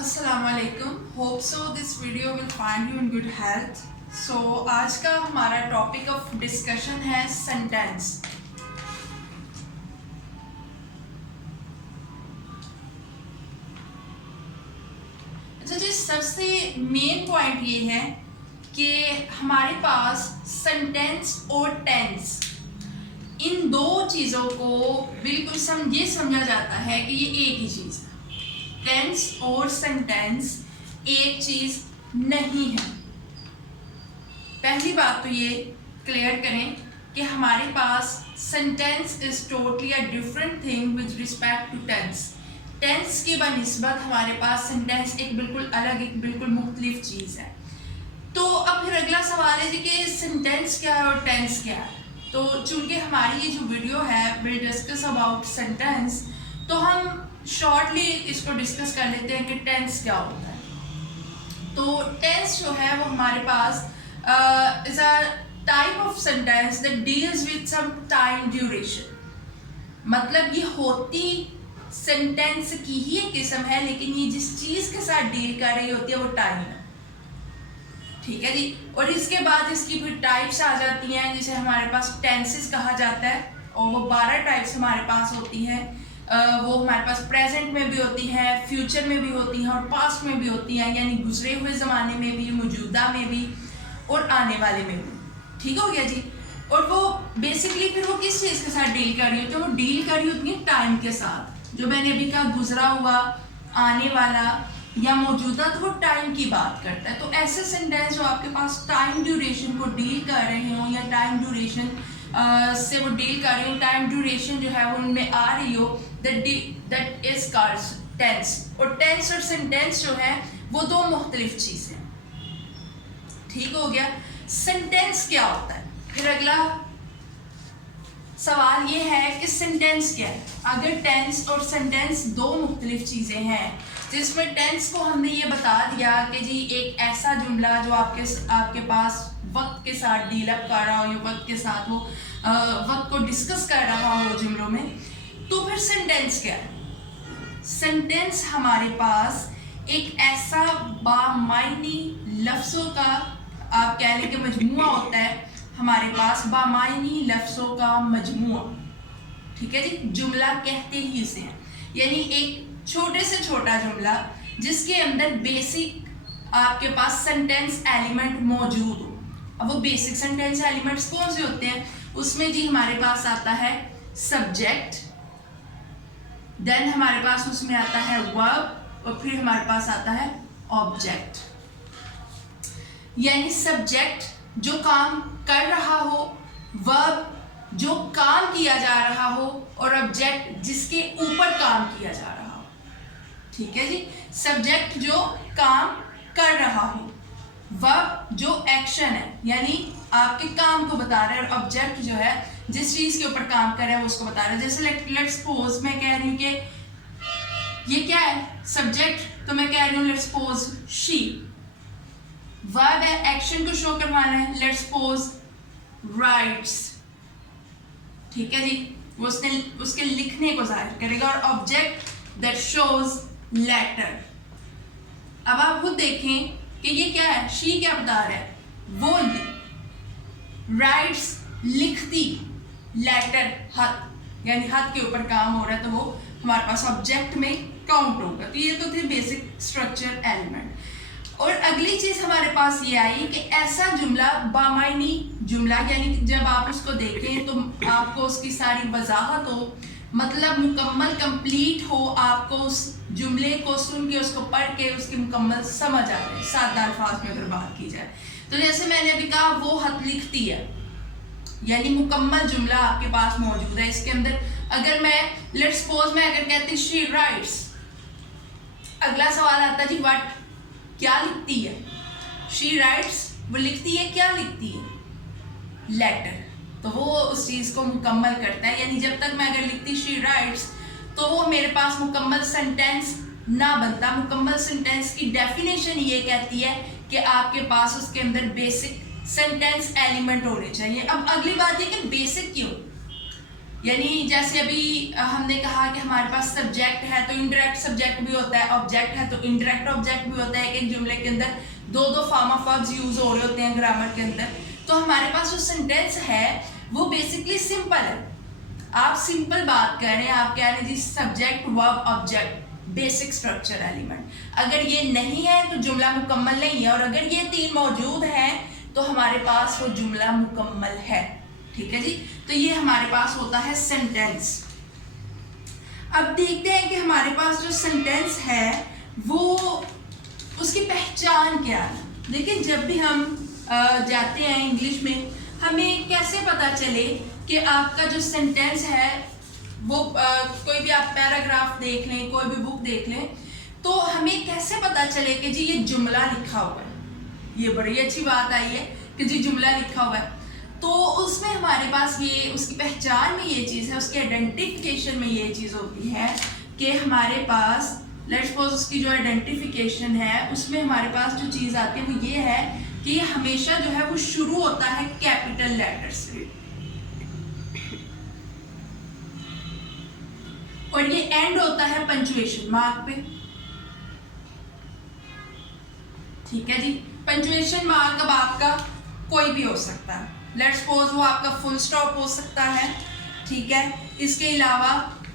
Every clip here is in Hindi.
अस्सलामुअलैकुम। Hope so this video will find you in good health. आज का हमारा टॉपिक ऑफ डिस्कशन है सेंटेंस। अच्छा जी, सबसे मेन पॉइंट ये है कि हमारे पास सेंटेंस और टेंस, इन दो चीज़ों को बिल्कुल ये समझा जाता है कि ये एक ही चीज़ है। टेंस और सेंटेंस एक चीज नहीं है। पहली बात तो ये क्लियर करें कि हमारे पास sentence is totally a different thing with respect to tense. Tense की बनिस्बत हमारे पास सेंटेंस एक बिल्कुल अलग, एक बिल्कुल मुख्तलिफ चीज़ है। तो अब फिर अगला सवाल है जी कि सेंटेंस क्या है और टेंस क्या है। तो चूंकि हमारी ये जो वीडियो है विल डिस्कस अबाउट सेंटेंस, तो हम शॉर्टली इसको डिस्कस कर लेते हैं कि टेंस क्या होता है। तो टेंस जो है वो हमारे पास is a type of sentence that deals with some time duration. मतलब ये होती सेंटेंस की ही एक किस्म है, लेकिन ये जिस चीज़ के साथ डील कर रही होती है वो टाइम है। ठीक है जी। और इसके बाद इसकी फिर टाइप्स आ जाती हैं, जिसे हमारे पास टेंसेस कहा जाता है, और वो 12 टाइप्स हमारे पास होती हैं। वो हमारे पास प्रेजेंट में भी होती हैं, फ्यूचर में भी होती हैं और पास्ट में भी होती हैं, यानी गुजरे हुए ज़माने में भी, मौजूदा में भी और आने वाले में भी। ठीक हो गया जी। और वो बेसिकली फिर वो किस चीज़ के साथ डील कर रही होती है? वो डील कर रही होती है टाइम के साथ। जो मैंने अभी कहा गुजरा हुआ, आने वाला या मौजूदा, तो वो टाइम की बात करता है। तो ऐसे सेंटेंस जो आपके पास टाइम ड्यूरेशन को डील कर रहे हों या टाइम ड्यूरेशन से वो डील कर रही हो, टाइम ड्यूरेशन जो है वो उनमें आ रही हो, दैट इज कॉल्ड टेंस। और टेंस और सेंटेंस जो है वो दो मुख्तलिफ चीज़ें। ठीक हो गया। सेंटेंस क्या होता है? फिर अगला सवाल ये है कि सेंटेंस क्या है। अगर टेंस और सेंटेंस दो मुख्तलिफ चीज़ें हैं, जिसमें टेंस को हमने ये बता दिया कि जी एक ऐसा जुमला जो आपके पास वक्त के साथ डील अप कर रहा हो या वक्त के साथ वो वक्त को डिस्कस कर रहा हो जुमलों में। तो फिर सेंटेंस क्या है? सेंटेंस हमारे पास एक ऐसा बामायनी लफ्ज़ों का, आप कह लें कि मजमुआ होता है। हमारे पास बामायनी लफ्ज़ों का मजमुआ, ठीक है जी। जुमला कहते ही इसे हैं, यानी एक छोटे से छोटा जुमला जिसके अंदर बेसिक आपके पास सेंटेंस एलिमेंट मौजूद हो। अब वो बेसिक सेंटेंस एलिमेंट्स कौन से होते हैं? उसमें जी हमारे पास आता है सब्जेक्ट, देन हमारे पास उसमें आता है वर्ब, और फिर हमारे पास आता है ऑब्जेक्ट। यानी सब्जेक्ट जो काम कर रहा हो, वर्ब जो काम किया जा रहा हो, और ऑब्जेक्ट जिसके ऊपर काम किया जा रहा हो। ठीक है जी। सब्जेक्ट जो काम कर रहा हो, वर्ब जो एक्शन है यानी आपके काम को बता रहा है, और ऑब्जेक्ट जो है जिस चीज के ऊपर काम कर रहा है वो उसको बता रहा है। जैसे लेट्स सपोज मैं कह रही हूँ कि ये क्या है? सब्जेक्ट। तो मैं कह रही हूँ लेट्स सपोज शी। वर्ब है, एक्शन को शो करवाना है, लेट्स सपोज राइट्स। ठीक है जी। वो उसके लिखने को जाहिर करेगा। और ऑब्जेक्ट दैट शोज लेटर। अब आप खुद देखें कि ये क्या है? शी क्या बता रहा है? वो राइट्स लिखती, लेटर खत, यानी खत के ऊपर काम हो रहा है, तो वो हमारे पास ऑब्जेक्ट में काउंट होगा। तो ये तो थे बेसिक स्ट्रक्चर एलिमेंट। और अगली चीज हमारे पास ये आई कि ऐसा जुमला, बामायनी जुमला, यानी जब आप उसको देखें तो आपको उसकी सारी वजाहत हो, मतलब मुकम्मल कंप्लीट हो, आपको उस जुमले को सुन के, उसको पढ़ के उसकी मुकम्मल समझ आ जाए। सादा अल्फाज में अगर बात की जाए तो जैसे मैंने अभी कहा वो खत लिखती है, यानी मुकम्मल जुमला आपके पास मौजूद है। इसके अंदर अगर मैं लेट्स सपोज मैं अगर कहती शी राइट्स, अगला सवाल आता जी व्हाट, क्या लिखती है? शी राइट्स, वो लिखती है, क्या लिखती है? लेटर। तो वो उस चीज़ को मुकम्मल करता है। यानी जब तक मैं अगर लिखती शी राइट्स तो वो मेरे पास मुकम्मल सेंटेंस ना बनता। मुकम्मल सेंटेंस की डेफिनेशन ये कहती है कि आपके पास उसके अंदर बेसिक सेंटेंस एलिमेंट होने चाहिए। अब अगली बात ये कि बेसिक क्यों? यानी जैसे अभी हमने कहा कि हमारे पास सब्जेक्ट है तो इनडायरेक्ट सब्जेक्ट भी होता है, ऑब्जेक्ट है तो इनडायरेक्ट ऑब्जेक्ट भी होता है। एक जुमले के अंदर दो फॉर्म ऑफ वर्ब्स यूज हो रहे होते हैं ग्रामर के अंदर। तो हमारे पास जो सेंटेंस है वो बेसिकली सिंपल है। आप सिंपल बात कर रहे हैं, आप कह रहे हैं जी subject verb object basic structure element. अगर ये नहीं है तो जुमला मुकम्मल नहीं है, और अगर ये तीन मौजूद हैं तो हमारे पास वो जुमला मुकम्मल है। ठीक है जी, तो ये हमारे पास होता है सेंटेंस। अब देखते हैं कि हमारे पास जो सेंटेंस है वो उसकी पहचान क्या है। देखिए जब भी हम जाते हैं इंग्लिश में, हमें कैसे पता चले कि आपका जो सेंटेंस है वो कोई भी आप पैराग्राफ देख लें, कोई भी बुक देख लें, तो हमें कैसे पता चले कि जी ये जुमला लिखा हुआ है। ये बड़ी अच्छी बात आई है कि जी जुमला लिखा हुआ है। तो उसमें हमारे पास ये उसकी पहचान में ये चीज़ है, उसके आइडेंटिफिकेशन में ये चीज़ होती है कि हमारे पास लेट्स सपोज उसकी जो आइडेंटिफिकेशन है उसमें हमारे पास जो चीज़ आती है वो ये है कि हमेशा जो है वो शुरू होता है कैपिटल लेटर से और ये एंड होता है पंचुएशन मार्क पे। ठीक है जी, पंचुएशन मार्क अब आपका कोई भी हो सकता है। लेट्स सपोज वो आपका फुल स्टॉप हो सकता है। ठीक है, इसके अलावा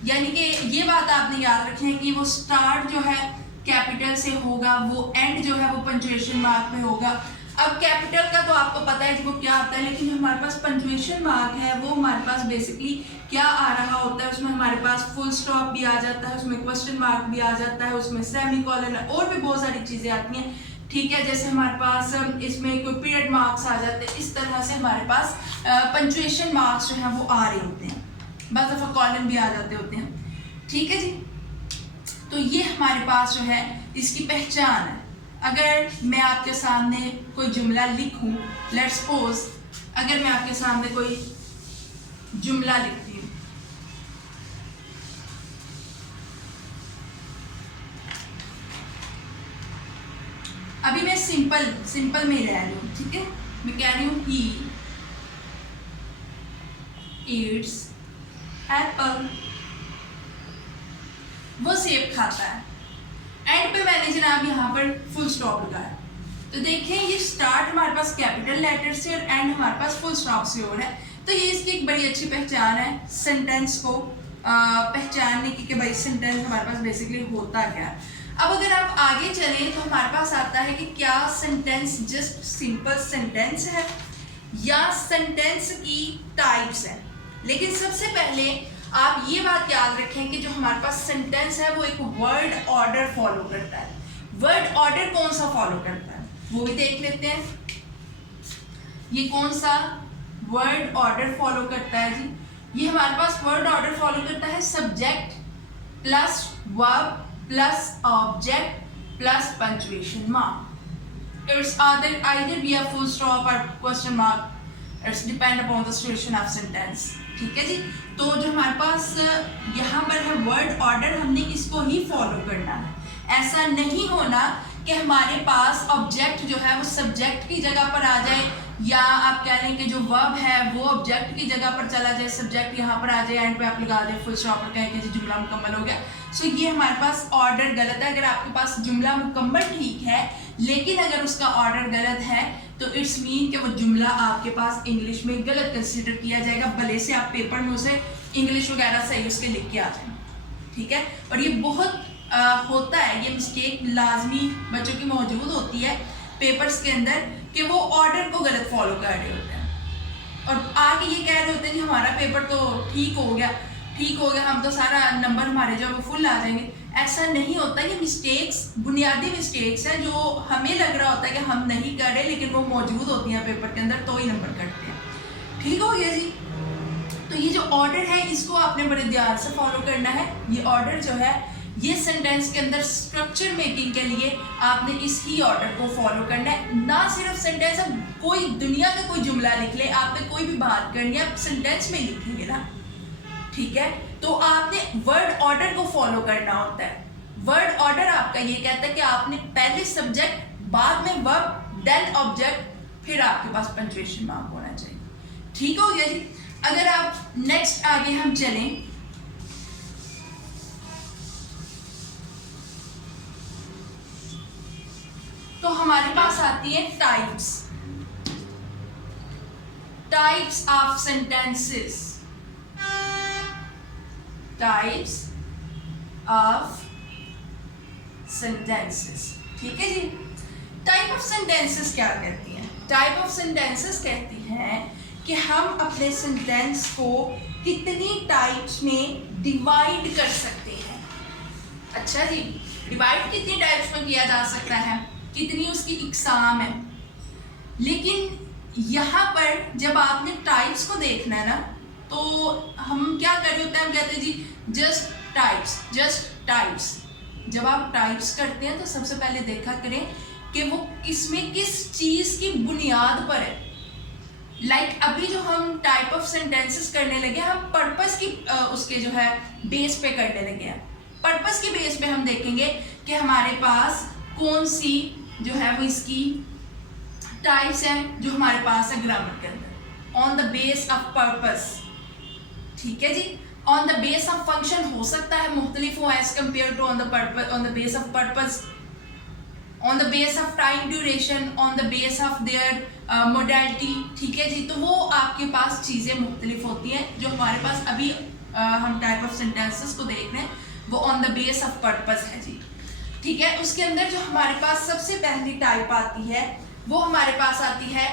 यानी कि ये बात आपने याद रखनी है कि वो स्टार्ट जो है कैपिटल से होगा, वो एंड जो है वो पंचुएशन मार्क में होगा। अब कैपिटल का तो आपको पता है वो क्या होता है, लेकिन जो हमारे पास पंचुएशन मार्क है वो हमारे पास बेसिकली क्या आ रहा होता है, उसमें हमारे पास फुल स्टॉप भी आ जाता है, उसमें क्वेश्चन मार्क भी आ जाता है, उसमें सेमीकोलन और भी बहुत सारी चीज़ें आती हैं। ठीक है, जैसे हमारे पास इसमें कोई पीरियड मार्क्स आ जाते हैं, इस तरह से हमारे पास पंचुएशन मार्क्स जो हैं वो आ रहे होते हैं, बस दफ़ा कॉलन भी आ जाते होते हैं। ठीक है जी, तो ये हमारे पास जो है इसकी पहचान है। अगर मैं आपके सामने कोई जुमला लिखूं, लेट्स सपोज अगर मैं आपके सामने कोई जुमला लिखती हूँ, अभी मैं सिंपल में रह रही हूँ। ठीक है, मैं कह रही हूँ ही ईट्स एप्पल, वो सेब खाता है। एंड पे मैंने जनाब यहाँ पर फुल स्टॉप लगाया, तो देखें ये स्टार्ट हमारे पास कैपिटल लेटर से और एंड हमारे पास फुल स्टॉप से हो रहा है। तो ये इसकी एक बड़ी अच्छी पहचान है सेंटेंस को पहचानने की कि भाई सेंटेंस हमारे पास बेसिकली होता क्या है। अब अगर आप आगे चलें तो हमारे पास आता है कि क्या सेंटेंस जस्ट सिंपल सेंटेंस है या सेंटेंस की टाइप्स हैं। लेकिन सबसे पहले आप ये बात याद रखें कि जो हमारे पास सेंटेंस है वो एक वर्ड ऑर्डर फॉलो करता है। वर्ड ऑर्डर कौन सा फॉलो करता है वो भी देख लेते हैं। ये कौन सा वर्ड ऑर्डर फॉलो करता है जी? ये हमारे पास वर्ड ऑर्डर फॉलो करता है subject plus verb plus object plus punctuation mark. It's either be a full stop or question mark. It's depend upon the situation of sentence. ठीक है जी, तो जो हमारे पास यहाँ पर है वर्ड ऑर्डर, हमने इसको ही फॉलो करना है। ऐसा नहीं होना कि हमारे पास ऑब्जेक्ट जो है वो सब्जेक्ट की जगह पर आ जाए, या आप कह लें कि जो वर्ब है वो ऑब्जेक्ट की जगह पर चला जाए, सब्जेक्ट यहाँ पर आ जाए, एंड पे आप लगा दें फुल स्टॉप पर कहें कि जी जुमला मुकम्मल हो गया। सो ये हमारे पास ऑर्डर गलत है। अगर आपके पास जुमला मुकम्मल ठीक है लेकिन अगर उसका ऑर्डर गलत है तो इट्स मीन कि वो जुमला आपके पास इंग्लिश में गलत कंसिडर किया जाएगा, भले से आप पेपर में उसे इंग्लिश वगैरह सही उसके लिख के आ जाए। ठीक है, और ये बहुत होता है, ये मिस्टेक लाजमी बच्चों की मौजूद होती है पेपर्स के अंदर कि वो ऑर्डर को गलत फॉलो कर रहे होते हैं और आगे ये कह रहे होते हैं कि हमारा पेपर तो ठीक हो गया, हम तो सारा नंबर हमारे जो फुल आ जाएंगे। ऐसा नहीं होता। ये मिस्टेक्स बुनियादी मिस्टेक्स हैं जो हमें लग रहा होता है कि हम नहीं कर रहे, लेकिन वो मौजूद होती हैं पेपर के अंदर, तो ही नंबर कटते हैं। ठीक हो गया जी। तो ये जो ऑर्डर है इसको आपने बड़े ध्यान से फॉलो करना है। ये ऑर्डर जो है ये सेंटेंस के अंदर स्ट्रक्चर मेकिंग के लिए आपने इस ही ऑर्डर को फॉलो करना है। ना सिर्फ सेंटेंस, अब कोई दुनिया का कोई जुमला लिख ले, आपने कोई भी बात करनी है, आप सेंटेंस में लिखेंगे ना, ठीक है, तो आपने वर्ड ऑर्डर को फॉलो करना होता है। वर्ड ऑर्डर आपका ये कहता है कि आपने पहले सब्जेक्ट, बाद में वर्ब, देन ऑब्जेक्ट, फिर आपके पास पंक्चुएशन मार्क होना चाहिए। ठीक हो गया जी। अगर आप नेक्स्ट आगे हम चलें, तो हमारे पास आती है types of sentences, types of sentences. ठीक है जी। टाइप ऑफ सेंटेंसेस क्या कहती हैं? टाइप ऑफ सेंटेंसेस कहती हैं कि हम अपने सेंटेंस को कितनी टाइप्स में डिवाइड कर सकते हैं। अच्छा जी, डिवाइड कितनी टाइप्स में किया जा सकता है, कितनी उसकी इकसाम है। लेकिन यहाँ पर जब आपने टाइप्स को देखना है ना, तो हम क्या कर रहे होते हैं, हम कहते हैं जी जस्ट टाइप्स। जब आप टाइप्स करते हैं तो सबसे पहले देखा करें कि वो किस चीज़ की बुनियाद पर है। लाइक अभी जो हम टाइप ऑफ सेंटेंसेस करने लगे, हम पर्पस की उसके जो है बेस पे करने लगे हैं। पर्पस की बेस पे हम देखेंगे कि हमारे पास कौन सी जो है वो इसकी टाइप्स हैं जो हमारे पास है ग्रामर के अंदर, on the base of purpose. ठीक है जी। On the base of function हो सकता है मुख्तलिफ हो as compare to on the base of purpose, on the base of time duration, on the base of their modality. ठीक है जी। तो वो आपके पास चीज़ें मुख्तलिफ होती हैं। जो हमारे पास अभी हम टाइप ऑफ सेंटेंसेस को देख रहे हैं वो on the base of purpose है जी। ठीक है। उसके अंदर जो हमारे पास सबसे पहली टाइप आती है वो हमारे पास आती है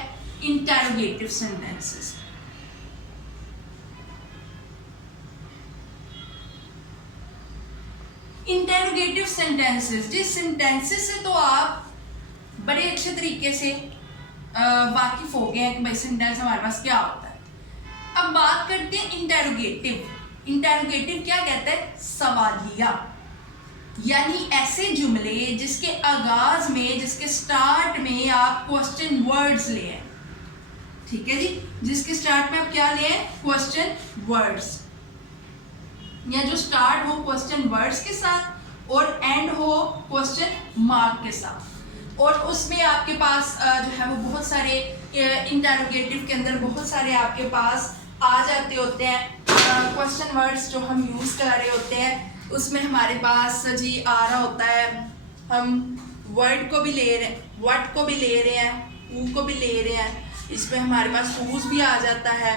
इंटरोगेटिव सेंटेंसेस। इंटरोगेटिव सेंटेंसेस, जिस सेंटेंसेस से तो आप बड़े अच्छे तरीके से वाकिफ हो गए हैं कि भाई सेंटेंस हमारे पास क्या होता है। अब बात करते हैं इंटरोगेटिव। इंटरोगेटिव क्या कहता है? सवालिया, यानी ऐसे जुमले जिसके आगाज में, जिसके स्टार्ट में आप क्वेश्चन वर्ड्स ले हैं। ठीक है जी। जिसके स्टार्ट में आप क्या ले हैं? क्वेश्चन वर्ड्स, या जो स्टार्ट हो क्वेश्चन वर्ड्स के साथ और एंड हो क्वेश्चन मार्क के साथ। और उसमें आपके पास जो है वो बहुत सारे इंटरोगेटिव के अंदर बहुत सारे आपके पास आ जाते होते हैं क्वेश्चन वर्ड्स जो हम यूज़ कर रहे होते हैं। उसमें हमारे पास जी आ रहा होता है, हम वर्ड को भी ले रहे हैं, व्हाट को भी ले रहे हैं, हु को भी ले रहे हैं, इसमें हमारे पास हुज भी आ जाता है।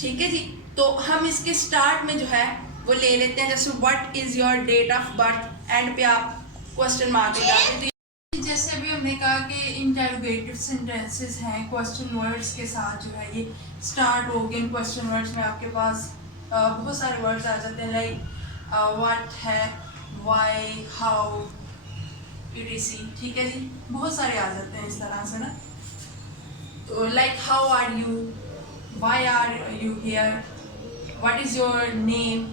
ठीक है जी। तो हम इसके स्टार्ट में जो है वो ले लेते हैं, जैसे what is your date of birth, and पे आप क्वेश्चन मार्क लगाते हैं। जैसे अभी हमने कहा कि इंटरोगेटिव सेंटेंसेस हैं क्वेश्चन वर्ड्स के साथ, जो है ये स्टार्ट हो गए। इन क्वेश्चन वर्ड्स में आपके पास बहुत सारे वर्ड्स आ जाते हैं, लाइक व्हाट है, वाई, हाउ, etc। ठीक है जी। बहुत सारे आ जाते हैं इस तरह से ना। तो like how are you, why are you here, what is your name,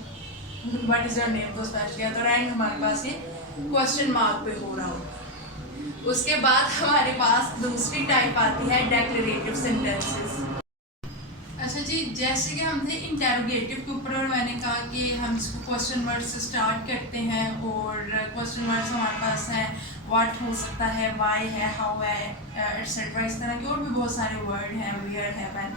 what is your name को स्पेशल किया तो रैंक हमारे पास ये क्वेश्चन मार्क पे हो रहा होता है। उसके बाद हमारे पास दूसरी टाइप आती है डेक्लरेटिव सेंटेंसेस। अच्छा जी, जैसे कि हमने इंटरोगेटिव के ऊपर मैंने कहा कि हम इसको क्वेश्चन वर्ड से स्टार्ट करते हैं, और क्वेश्चन वर्ड्स हमारे पास हैं, व्हाट हो सकता है, वाई है, हाउ है, एटसेट्रा। इस तरह के और भी बहुत सारे वर्ड हैं, वेयर है, व्हेन।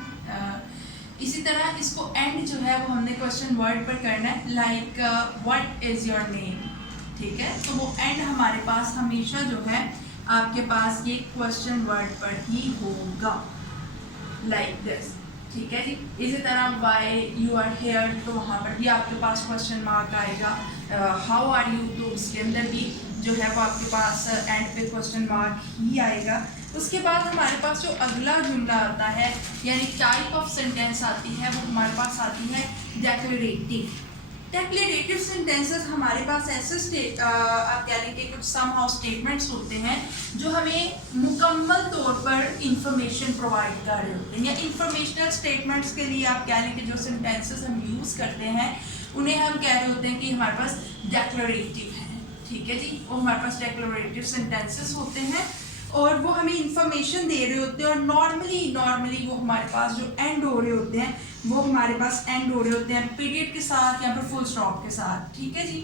इसी तरह इसको एंड जो है वो हमने क्वेश्चन वर्ड पर करना है, like what is your name. ठीक है। तो वो एंड हमारे पास हमेशा जो है आपके पास ये क्वेश्चन वर्ड पर ही होगा, लाइक दिस। ठीक है जी। इसी तरह वाई यू आर हेयर, तो वहाँ पर भी आपके पास क्वेश्चन मार्क आएगा। हाउ आर यू, तो उसके अंदर भी जो है वो आपके पास एंड पे क्वेश्चन मार्क ही आएगा। उसके बाद हमारे पास जो अगला जुमला आता है, यानी टाइप ऑफ सेंटेंस आती है, वो हमारे पास आती है डेक्लरेटिव। डेक्लरेटिव सेंटेंसेस हमारे पास ऐसे आप कह लें कि कुछ समहाउ स्टेटमेंट्स होते हैं जो हमें मुकम्मल तौर पर इंफॉर्मेशन प्रोवाइड कर रहे होते हैं, या इंफॉर्मेशनल स्टेटमेंट्स के लिए आप कह लें कि जो सेंटेंसेस हम यूज़ करते हैं उन्हें हम कह रहे होते हैं कि हमारे पास डेक्लरेटिव है। ठीक है जी। वो हमारे पास डेक्लरेटिव सेंटेंसेस होते हैं और वो हमें इंफॉर्मेशन दे रहे होते हैं, और नॉर्मली वो हमारे पास जो एंड हो रहे होते हैं वो हमारे पास एंड हो रहे होते हैं पीरियड के साथ या फिर फुल स्टॉप के साथ। ठीक है जी।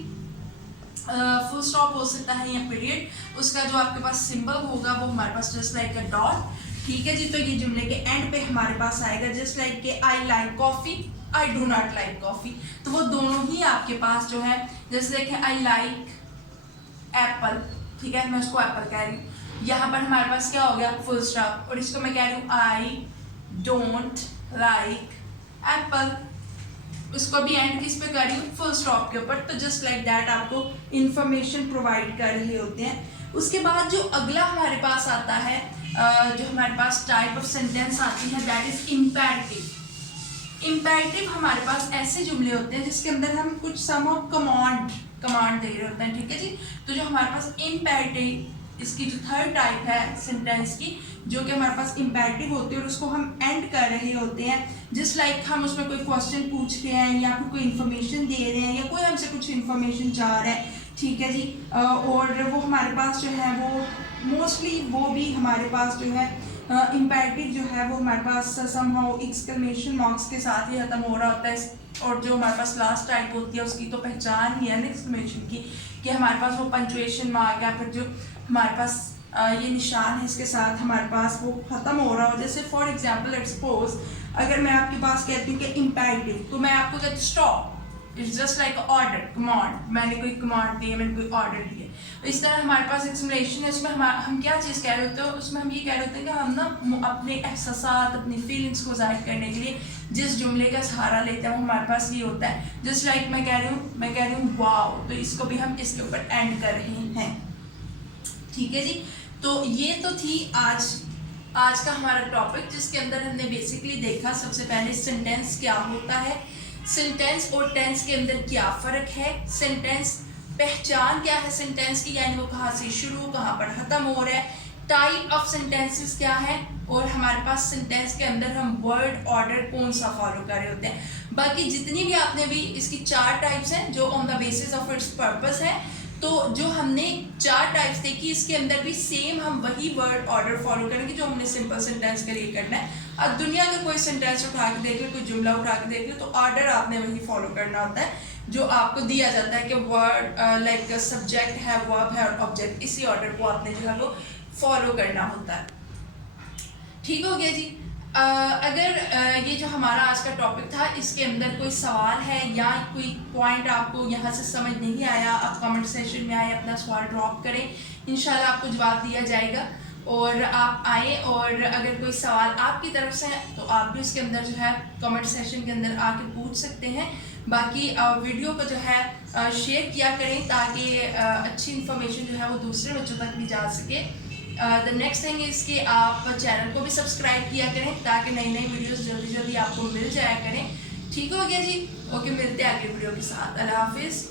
फुल स्टॉप हो सकता है या पीरियड, उसका जो आपके पास सिंबल होगा वो हमारे पास जस्ट लाइक अ डॉट। ठीक है जी। तो ये जुमले के एंड पे हमारे पास आएगा जस्ट लाइक के I like coffee, I do not like coffee. तो वो दोनों ही आपके पास जो है just like I like Apple, ठीक है, मैं उसको एप्पल कह रही हूँ। यहाँ पर हमारे पास क्या हो गया, फुल स्टॉप, और इसको मैं कह रही हूँ आई डोंट लाइक एप्पल, उसको भी एंड किस पे कर रही हूँ, फुल स्टॉप के ऊपर। तो जस्ट लाइक दैट आपको इंफॉर्मेशन प्रोवाइड कर रहे होते हैं। उसके बाद जो अगला हमारे पास आता है, जो हमारे पास टाइप ऑफ सेंटेंस आती है, दैट इज इम्पेरेटिव। इम्पेरेटिव हमारे पास ऐसे जुमले होते हैं जिसके अंदर हम कुछ सम ऑफ कमांड दे रहे होते हैं, ठीक है जी। तो जो हमारे पास इम्पेरेटिव, इसकी जो थर्ड टाइप है सेंटेंस की, जो कि हमारे पास इम्पेरेटिव होती है और उसको हम एंड कर रहे होते हैं, जस्ट लाइक हम उसमें कोई क्वेश्चन पूछ रहे हैं या फिर कोई इन्फॉर्मेशन दे रहे हैं या कोई हमसे कुछ इन्फॉर्मेशन चाह रहा है, ठीक है जी। और वो हमारे पास जो है वो मोस्टली वो भी हमारे पास जो है इम्पेरेटिव जो है वो हमारे पास समहाउ एक्सक्लेमेशन मार्क्स के साथ ही खत्म हो रहा होता है। और जो हमारे पास लास्ट टाइप होती है उसकी तो पहचान ही है ना एक्सक्लेमेशन की, कि हमारे पास वो पंचुएशन मार्क या फिर जो हमारे पास ये निशान है इसके साथ हमारे पास वो ख़त्म हो रहा हो। जैसे फॉर एग्जांपल लेट्स सपोज अगर मैं आपके पास कहती हूँ कि इम्पेरेटिव, तो मैं आपको कहती हूँ stop, it's just like order, command, मैंने कोई कमांड दी है, मैंने कोई ऑर्डर दिया। इस तरह हमारे पास एक्सप्लेनेशन है, उसमें हम क्या चीज़ कह रहे होते हैं, उसमें हम ये कह रहे होते हैं कि हम ना अपने एहसासात, अपनी फीलिंग्स को जाहिर करने के लिए जिस जुमले का सहारा लेते हैं वो हमारे पास ये होता है। जस्ट लाइक मैं कह रही हूँ वाओ, तो इसको भी हम इसके ऊपर एंड कर रहे हैं, ठीक है जी। तो ये तो थी आज का हमारा टॉपिक, जिसके अंदर हमने बेसिकली देखा सबसे पहले सेंटेंस क्या होता है, सेंटेंस और टेंस के अंदर क्या फ़र्क है, सेंटेंस पहचान क्या है सेंटेंस की, यानी वो कहाँ से शुरू कहाँ पर ख़त्म हो रहा है, टाइप ऑफ सेंटेंसेस क्या है, और हमारे पास सेंटेंस के अंदर हम वर्ड ऑर्डर कौन सा फॉलो कर रहे होते हैं। बाकी जितनी भी आपने भी इसकी 4 टाइप्स हैं जो on the basis of its purpose है, तो जो हमने 4 टाइप्स देखी इसके अंदर भी सेम हम वही वर्ड ऑर्डर फॉलो करेंगे जो हमने सिंपल सेंटेंस के लिए करना है। अब दुनिया का कोई सेंटेंस उठा के देख लो, कोई जुमला उठा के देख लो, तो ऑर्डर आपने वही फॉलो करना होता है जो आपको दिया जाता है कि वर्ड लाइक सब्जेक्ट है, वर्ब है और ऑब्जेक्ट, इसी ऑर्डर को आपने जो है वो फॉलो करना होता है। ठीक हो गया जी। अगर ये जो हमारा आज का टॉपिक था इसके अंदर कोई सवाल है या कोई पॉइंट आपको यहाँ से समझ नहीं आया, आप कमेंट सेक्शन में आए अपना सवाल ड्रॉप करें, इंशाल्लाह आपको जवाब दिया जाएगा। और आप आए और अगर कोई सवाल आपकी तरफ से है तो आप भी उसके अंदर जो है कमेंट सेक्शन के अंदर आके पूछ सकते हैं। बाकी वीडियो को जो है शेयर किया करें ताकि अच्छी इन्फॉर्मेशन जो है वो दूसरे बच्चों तक भी जा सके। द नेक्स्ट थिंग इज़ कि आप चैनल को भी सब्सक्राइब किया करें ताकि नई नई वीडियोस जल्दी जल्दी आपको मिल जाया करें। ठीक हो गया जी, ओके, मिलते हैं अगले वीडियो के साथ। अल्लाह हाफिज़।